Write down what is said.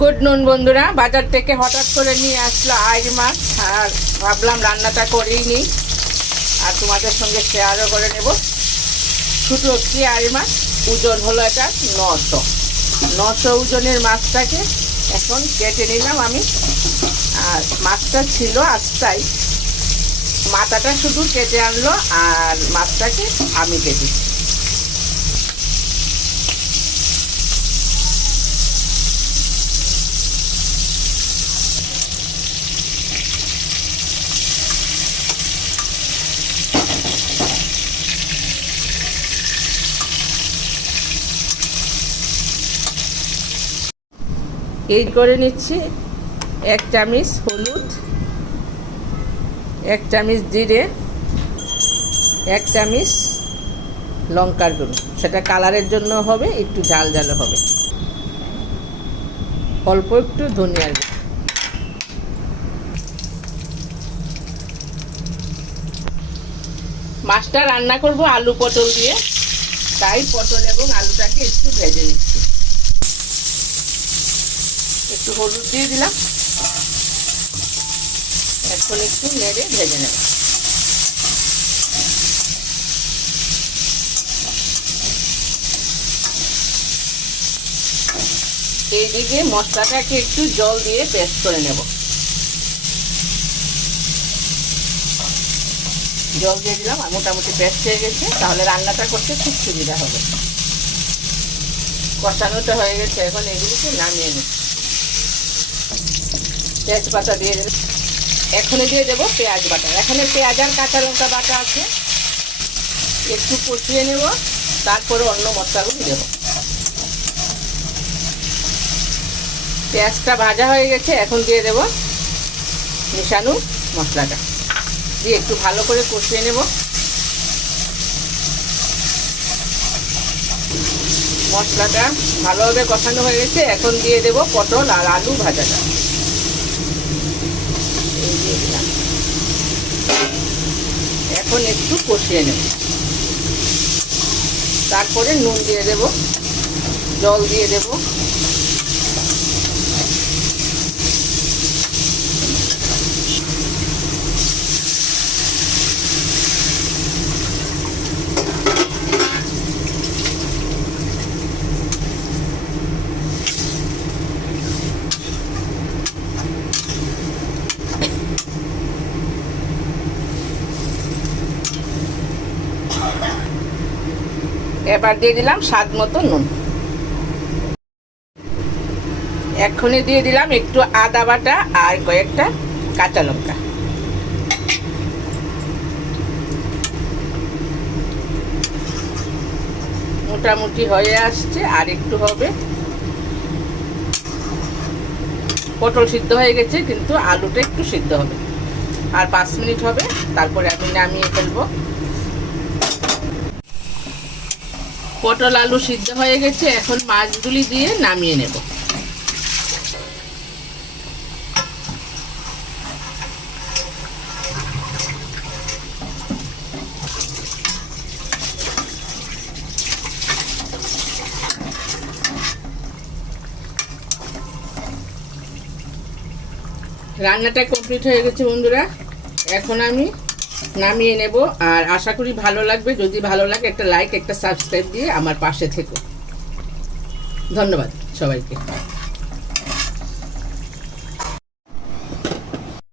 Good নুন বন্ধুরা, বাজার থেকে হঠাৎ করে নিয়ে আসলো আইড় মাছ আর ভাবলাম রান্নাটা করেই নিই আর তোমাদের সঙ্গে শেয়ারও করে নেব। ছোটো কি আইড় মাছ, ওজন হলো এটা 900 ওজনের মাছটাকে এখন কেটে নিলাম আমি। আর মাছটা ছিল আস্তাই, মাথাটা শুধু কেটে আনলো আর মাছটাকে আমি কেটেছি। এই করে নিচ্ছি 1 চামচ হলুদ, 1 চামচ জিরে, 1 চামচ লঙ্কার গুঁড়ো, সেটা কালারের জন্য হবে, একটু ঝাল ঝাল হবে, অল্প একটু ধনিয়ার গুঁড়ো। মাছটা রান্না করব আলু পটল দিয়ে, তাই পটল এবং আলুটাকে একটু ভেজে নিচ্ছি। একটু হলুদ দিয়ে দিলাম, এখন একটু নেড়ে ভেজে নেব। এইদিকে মশলাটাকে একটু জল দিয়ে পেস্ট করে নেব। জল দিয়ে দিলাম আর মোটামুটি পেস্ট হয়ে গেছে, তাহলে রান্নাটা করতে খুব সুবিধা হবে। কষানোটা হয়ে গেছে, এখন এগুলোকে নামিয়ে নিচ্ছি। তেজপাতা দিয়ে দেব, এখনই দিয়ে দেবো পেঁয়াজ বাটা। এখানে পেঁয়াজ আর কাঁচা লঙ্কা বাটা আছে, একটু কষিয়ে নেব, তারপরে অন্য মশলাগুলো দেব। পেঁয়াজটা ভাজা হয়ে গেছে, এখন দিয়ে দেব মিশানো মশলাটা দিয়ে একটু ভালো করে কষিয়ে নেব। মশলাটা ভালোভাবে কষানো হয়ে গেছে, এখন দিয়ে দেব পটল আর আলু ভাজাটা। এখন একটু কষিয়ে নেব, তারপরে নুন দিয়ে দেব, জল দিয়ে দেব। এবার দিয়ে দিলাম স্বাদ মতো নুন। এখনই দিয়ে দিলাম একটু আদা বাটা আর কয়েকটা কাঁচা লঙ্কা। মোটামুটি হয়ে আসছে, আর একটু হবে। পটল সিদ্ধ হয়ে গেছে, কিন্তু আলুটা একটু সিদ্ধ হবে, আর 5 মিনিট হবে, তারপরে আমি নামিয়ে ফেলবো। পটল আলু সিদ্ধ হয়ে গেছে, এখন মাছগুলি দিয়ে নামিয়ে নেব। রান্নাটা কমপ্লিট হয়ে গেছে বন্ধুরা, এখন আমি নামিয়ে নেব। আর আশা করি ভালো লাগবে। যদি ভালো লাগে একটা লাইক, একটা সাবস্ক্রাইব দিয়ে আমার পাশে থেকো। ধন্যবাদ সবাইকে।